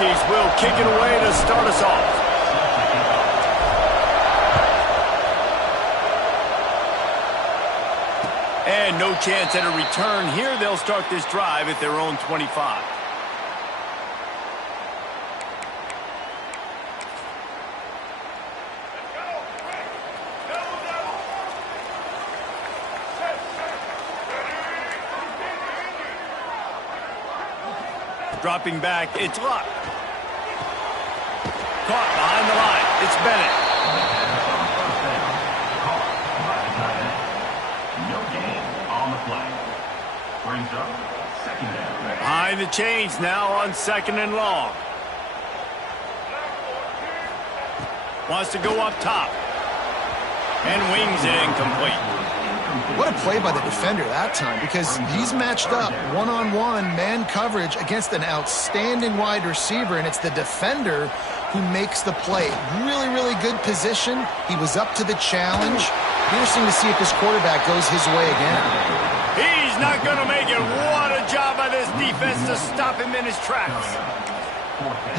rookies will kick it away to start us off. And no chance at a return here. They'll start this drive at their own 25. Dropping back, it's Luck. Caught behind the line, it's Bennett. No gain on the play. Brings up second down. Behind the chains now on 2nd and long. Wants to go up top. And wings it incomplete. What a play by the defender that time, because he's matched up one-on-one man coverage against an outstanding wide receiver, and it's the defender who makes the play. Really, really good position. He was up to the challenge. Interesting to see if this quarterback goes his way again. He's not going to make it. What a job by this defense to stop him in his tracks.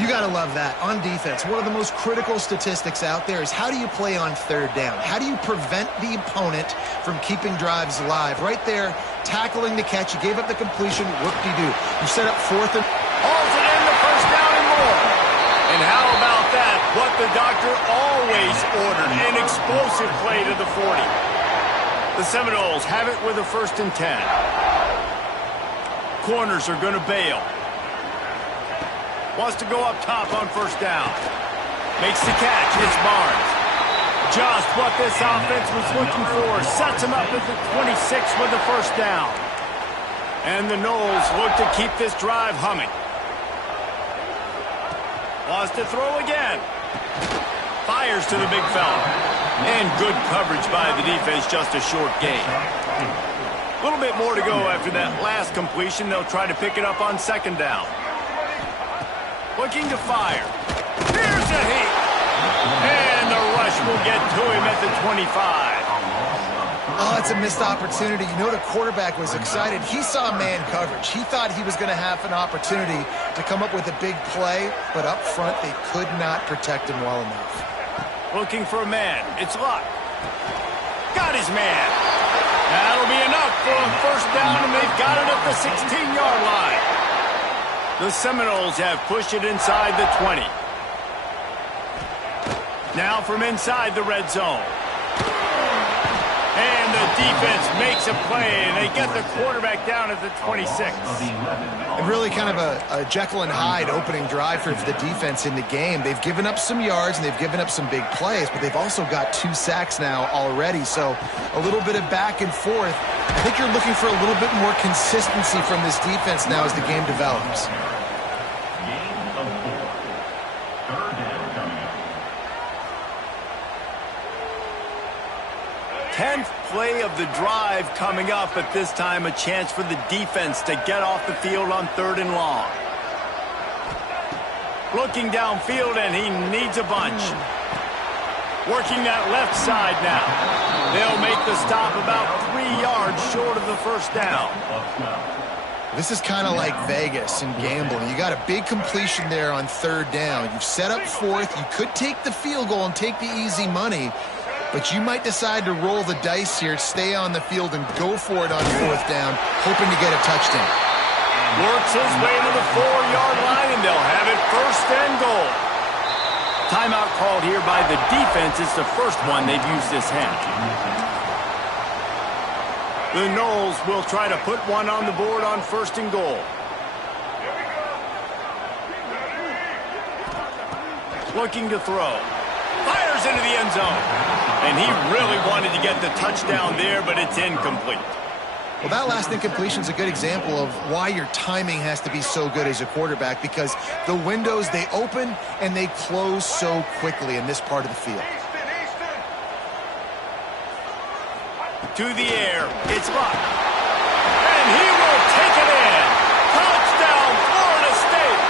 You got to love that. On defense, one of the most critical statistics out there is how do you play on 3rd down? How do you prevent the opponent from keeping drives alive? Right there, tackling the catch. You gave up the completion. Whoop-de-doo. You set up 4th and... Hauls it in the 1st down and more. And how about that? What the doctor always ordered. An explosive play to the 40. The Seminoles have it with a 1st and 10. Corners are going to bail. Wants to go up top on 1st down. Makes the catch. It's Barnes. Just what this offense was looking for. Sets him up at the 26 with the 1st down. And the Noles look to keep this drive humming. Wants to throw again. Fires to the big fella. And good coverage by the defense. Just a short gain. A little bit more to go after that last completion. They'll try to pick it up on 2nd down. Looking to fire. Here's a heat. And the rush will get to him at the 25. Oh, it's a missed opportunity. You know, the quarterback was excited. He saw man coverage. He thought he was going to have an opportunity to come up with a big play, but up front, they could not protect him well enough. Looking for a man. It's Luck. Got his man. That'll be enough for a 1st down, and they've got it at the 16-yard line. The Seminoles have pushed it inside the 20. Now from inside the red zone. And the defense makes a play, and they get the quarterback down at the 26. And really kind of a Jekyll and Hyde opening drive for the defense in the game. They've given up some yards, and they've given up some big plays, but they've also got 2 sacks now already. So a little bit of back and forth. I think you're looking for a little bit more consistency from this defense now as the game develops. 10th play of the drive coming up, but this time a chance for the defense to get off the field on 3rd and long. Looking downfield, and he needs a bunch. Working that left side now. They'll make the stop about 3 yards short of the 1st down. This is kind of like Vegas and gambling. You got a big completion there on 3rd down. You've set up 4th. You could take the field goal and take the easy money, but you might decide to roll the dice here, stay on the field, and go for it on 4th down, hoping to get a touchdown. Works his way to the 4-yard line, and they'll have it 1st and goal. Timeout called here by the defense. It's the first one they've used this half. The Noles will try to put one on the board on 1st and goal. Looking to throw. Fires into the end zone. And he really wanted to get the touchdown there, but it's incomplete. Well, that last incompletion is a good example of why your timing has to be so good as a quarterback, because the windows, they open and they close so quickly in this part of the field. To the air, it's Luck. And he will take it in. Touchdown, Florida State.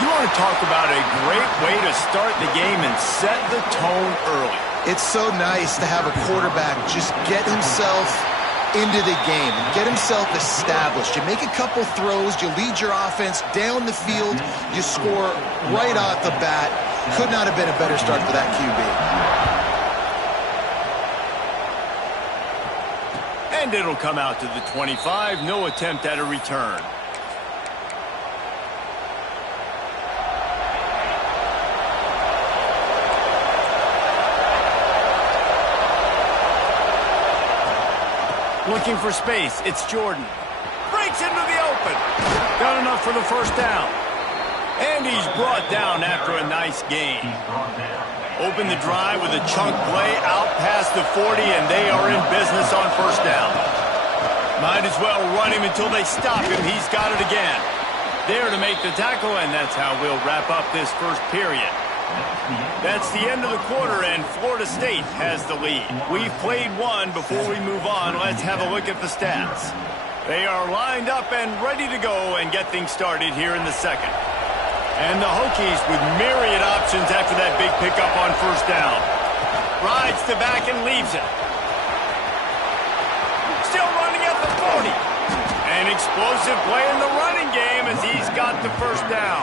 You want to talk about a great way to start the game and set the tone early. It's so nice to have a quarterback just get himself into the game and get himself established. You make a couple throws, you lead your offense down the field, you score right off the bat. Could not have been a better start for that QB. And it'll come out to the 25. No attempt at a return. Looking for space. It's Jordan. Breaks into the open. Got enough for the first down. And he's brought down after a nice gain. Open the drive with a chunk play out past the 40, and they are in business on first down. Might as well run him until they stop him. He's got it again. There to make the tackle, and that's how we'll wrap up this first period. That's the end of the quarter, and Florida State has the lead. We've played one. Before we move on, let's have a look at the stats. They are lined up and ready to go and get things started here in the second. And the Hokies with myriad options after that big pickup on first down. Rides to back and leaves it. Still running at the 40. An explosive play in the running game as he's got the first down.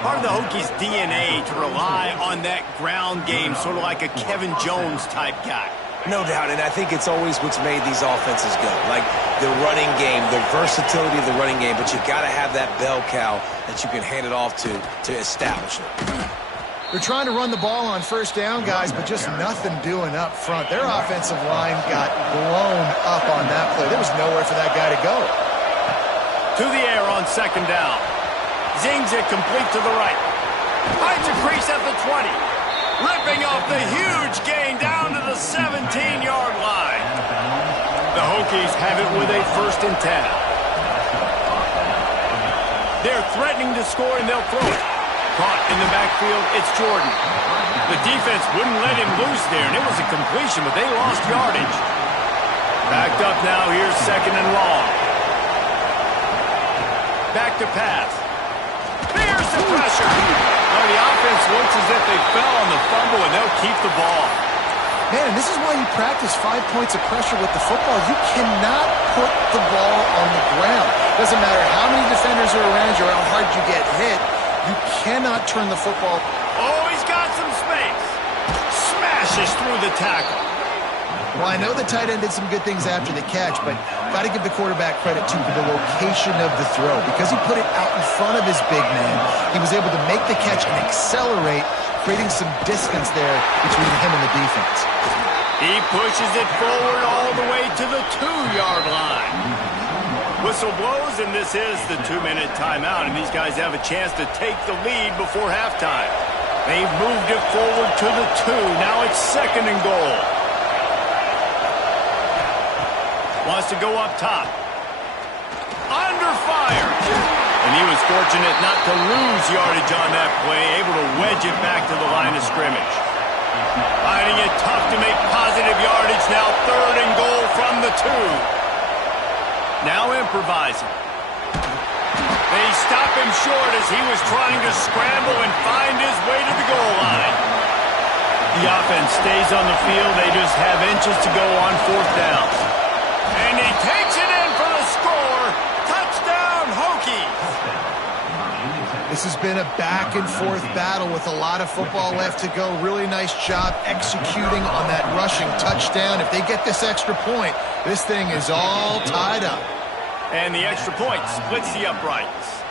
Part of the Hokies' DNA to rely on that ground game, sort of like a Kevin Jones type guy. No doubt, and I think it's always what's made these offenses go. Like the running game, the versatility of the running game, but you got to have that bell cow that you can hand it off to establish it. They're trying to run the ball on first down, guys, but just nothing doing up front. Their offensive line got blown up on that play. There was nowhere for that guy to go. To the air on second down. Zings it complete to the right. Finds a crease at the 20. Ripping off the huge gain down to the 17-yard line. The Hokies have it with a 1st and 10. They're threatening to score, and they'll throw it. Caught in the backfield, it's Jordan. The defense wouldn't let him loose there, and it was a completion, but they lost yardage. Backed up now, here's 2nd and long. Back to pass. Fears the pressure. Well, the offense looks as if they fell on the fumble, and they'll keep the ball. Man, and this is why you practice 5 points of pressure with the football. You cannot put the ball on the ground. Doesn't matter how many defenders are around you or how hard you get hit. You cannot turn the football. Oh, he's got some space. Smashes through the tackle. Well, I know the tight end did some good things after the catch, but got to give the quarterback credit, too, for the location of the throw. Because he put it out in front of his big man, he was able to make the catch and accelerate, creating some distance there between him and the defense. He pushes it forward all the way to the 2-yard line. Whistle blows, and this is the 2-minute timeout, and these guys have a chance to take the lead before halftime. They've moved it forward to the 2. Now it's 2nd and goal. Wants to go up top. Under fire. And he was fortunate not to lose yardage on that play, able to wedge it back to the line of scrimmage. Finding it tough to make positive yardage now. 3rd and goal from the 2. Now improvising. They stop him short as he was trying to scramble and find his way to the goal line. The offense stays on the field. They just have inches to go on 4th down. And he takes it in for the score. Touchdown, Hokies. This has been a back-and-forth battle with a lot of football left to go. Really nice job executing on that rushing touchdown. If they get this extra point, this thing is all tied up. And the extra point splits the uprights.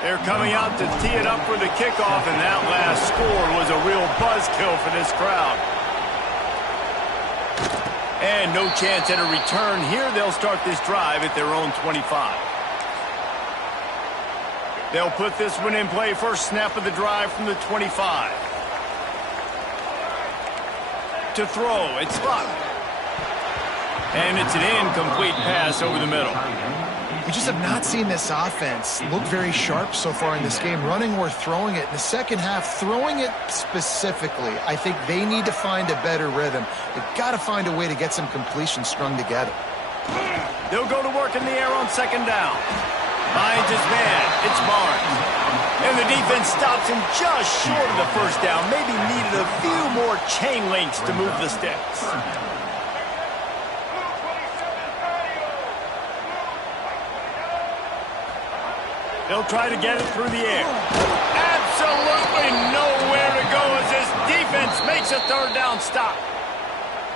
They're coming out to tee it up for the kickoff, and that last score was a real buzzkill for this crowd. And no chance at a return here. They'll start this drive at their own 25. They'll put this one in play. First snap of the drive from the 25. To throw, it's Slot. And it's an incomplete pass over the middle. We just have not seen this offense look very sharp so far in this game, running or throwing it. In the second half, throwing it specifically, I think they need to find a better rhythm. They've got to find a way to get some completions strung together. They'll go to work in the air on 2nd down. Finds his man. It's Barnes. And the defense stops him just short of the first down. Maybe needed a few more chain links to move the sticks. They'll try to get it through the air. Absolutely nowhere to go as this defense makes a third down stop.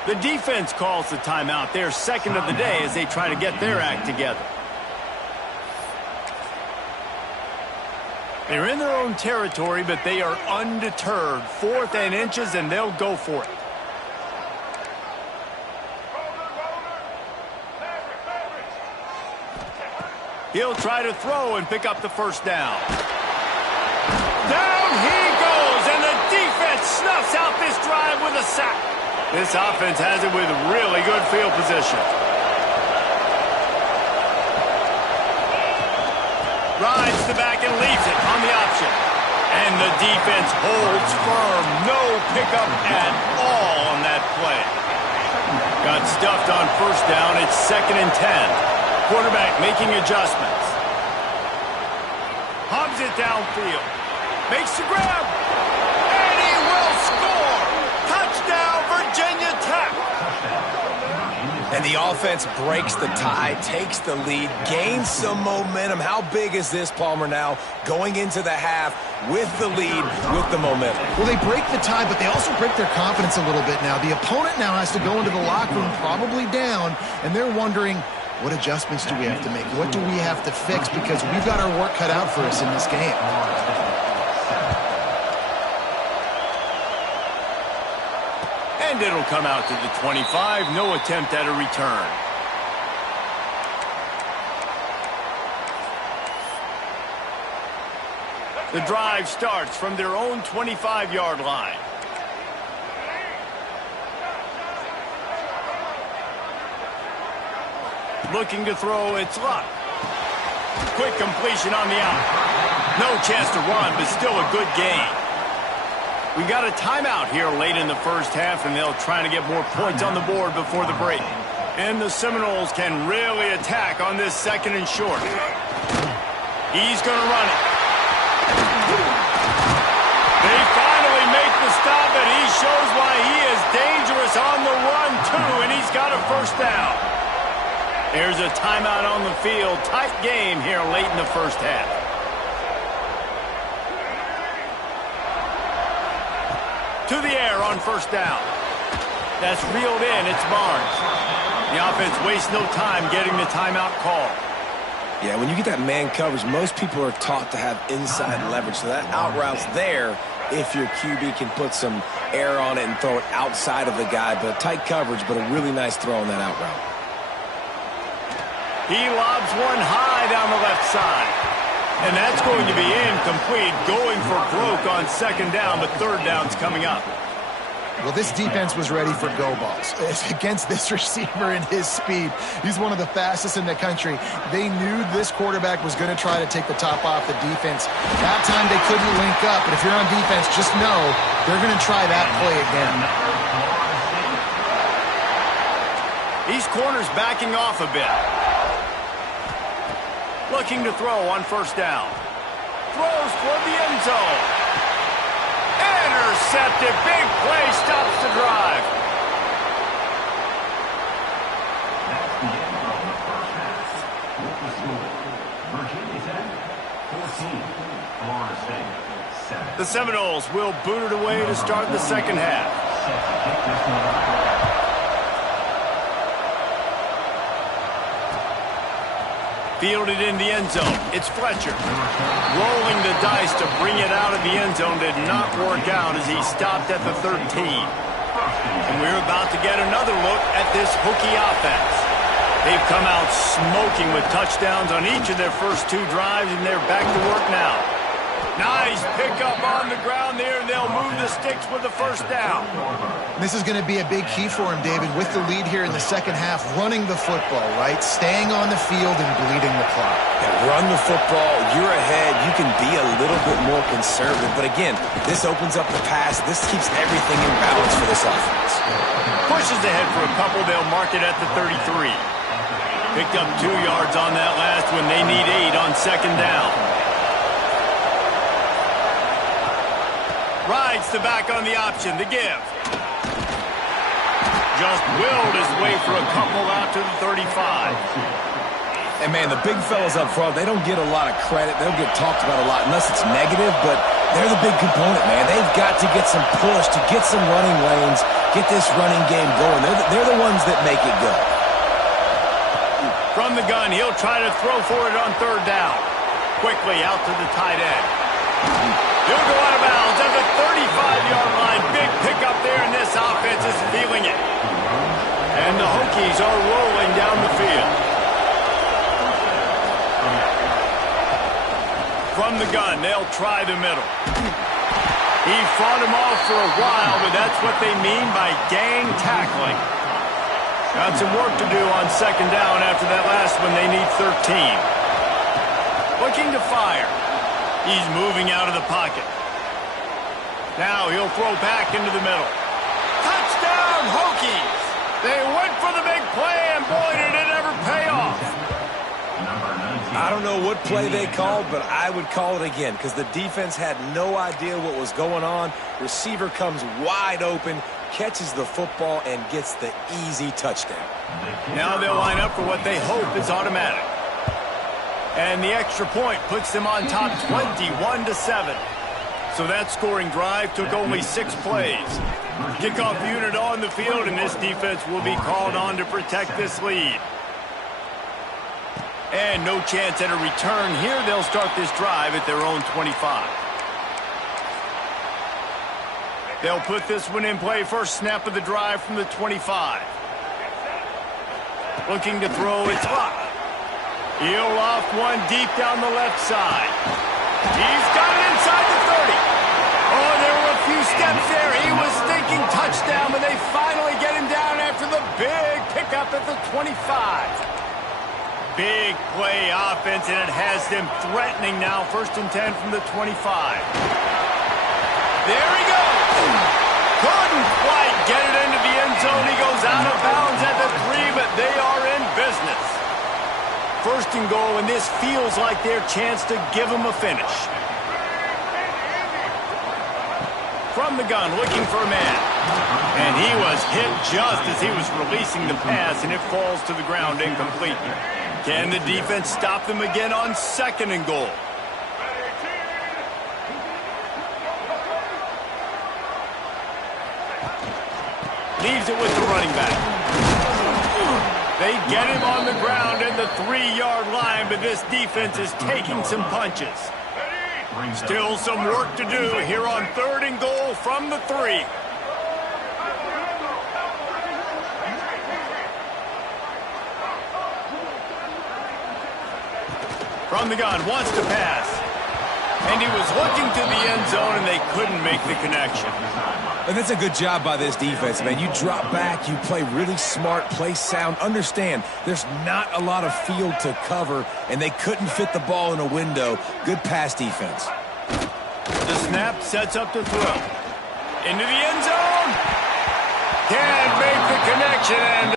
The defense calls the timeout. Their second of the day as they try to get their act together. They're in their own territory, but they are undeterred. 4th and inches, and they'll go for it. He'll try to throw and pick up the first down. Down he goes, and the defense snuffs out this drive with a sack. This offense has it with really good field position. Rides the back and leaves it on the option. And the defense holds firm. No pickup at all on that play. Got stuffed on first down. It's 2nd and 10. Quarterback making adjustments. Hobs it downfield. Makes the grab. And he will score. Touchdown, Virginia Tech. And the offense breaks the tie, takes the lead, gains some momentum. How big is this, Palmer, now going into the half with the lead, with the momentum? Well, they break the tie, but they also break their confidence a little bit now. The opponent now has to go into the locker room probably down, and they're wondering, what adjustments do we have to make? What do we have to fix? Because we've got our work cut out for us in this game. And it'll come out to the 25. No attempt at a return. The drive starts from their own 25-yard line. Looking to throw, it's Luck. Quick completion on the out. No chance to run, but still a good gain. We got a timeout here late in the first half, and they'll try to get more points on the board before the break. And the Seminoles can really attack on this 2nd and short. He's going to run it. They finally make the stop, and he shows why he is dangerous on the run, too, and he's got a first down. There's a timeout on the field. Tight game here late in the first half. To the air on first down. That's reeled in. It's Barnes. The offense wastes no time getting the timeout call. Yeah, when you get that man coverage, most people are taught to have inside leverage. So that out route's there if your QB can put some air on it and throw it outside of the guy. But tight coverage, but a really nice throw on that out route. He lobs one high down the left side. And that's going to be incomplete, going for broke on 2nd down, but 3rd down's coming up. Well, this defense was ready for go balls. It's against this receiver and his speed. He's one of the fastest in the country. They knew this quarterback was going to try to take the top off the defense. That time they couldn't link up, but if you're on defense, just know they're going to try that play again. These corners backing off a bit. Looking to throw on first down. Throws toward the end zone. Intercepted. Big play stops the drive. That's the end of the first half. With the score, Virginia Tech 14, Florida State 7. The Seminoles will boot it away to start the second half. Set to kick this one off. Fielded in the end zone. It's Fletcher. Rolling the dice to bring it out of the end zone did not work out as he stopped at the 13. And we're about to get another look at this Hokie offense. They've come out smoking with touchdowns on each of their first 2 drives, and they're back to work now. Nice pickup on the ground there, and they'll move the sticks with the first down. This is going to be a big key for him, David, with the lead here in the second half, running the football, right? Staying on the field and bleeding the clock. Yeah, run the football. You're ahead. You can be a little bit more conservative. But again, this opens up the pass. This keeps everything in balance for this offense. Pushes ahead for a couple. They'll mark it at the 33. Picked up 2 yards on that last one. They need 8 on 2nd down. Rides the back on the option to give. Just willed his way for a couple out to the 35. And, man, the big fellas up front, they don't get a lot of credit. They don't get talked about a lot unless it's negative, but they're the big component, man. They've got to get some push, to get some running lanes, get this running game going. They're the ones that make it go. From the gun, he'll try to throw for it on third down. Quickly out to the tight end. He'll go out of bounds at the 35-yard line. Big pickup there, and this offense is feeling it. And the Hokies are rolling down the field. From the gun, they'll try the middle. He fought him off for a while, but that's what they mean by gang tackling. Got some work to do on second down after that last one. They need 13. Looking to fire. He's moving out of the pocket. Now he'll throw back into the middle. Touchdown, Hokies! They went for the big play, and boy, did it ever pay off. I don't know what play they called, but I would call it again because the defense had no idea what was going on. Receiver comes wide open, catches the football, and gets the easy touchdown. Now they'll line up for what they hope is automatic. And the extra point puts them on top 21-7. So that scoring drive took only 6 plays. Kickoff unit on the field, and this defense will be called on to protect this lead. And no chance at a return here. They'll start this drive at their own 25. They'll put this one in play. First snap of the drive from the 25. Looking to throw, it's up. He'll off one deep down the left side. He's got it inside the 30. Oh, there were a few steps there. He was thinking touchdown, but they finally get him down after the big pickup at the 25. Big play offense, and it has them threatening now. 1st and 10 from the 25. There he goes. Couldn't quite get it into the end zone. He goes out of bounds at the 3, but they are in business. 1st and goal, and this feels like their chance to give them a finish. From the gun, looking for a man. And he was hit just as he was releasing the pass, and it falls to the ground incomplete. Can the defense stop them again on 2nd and goal? Leaves it with the running back. They get him on the ground at the 3-yard line, but this defense is taking some punches. Still some work to do here on 3rd and goal from the 3. From the gun, wants to pass. And he was looking to the end zone, and they couldn't make the connection. And that's a good job by this defense, man. You drop back, you play really smart, play sound. Understand, there's not a lot of field to cover, and they couldn't fit the ball in a window. Good pass defense. The snap sets up to throw. Into the end zone. Can't make the connection, and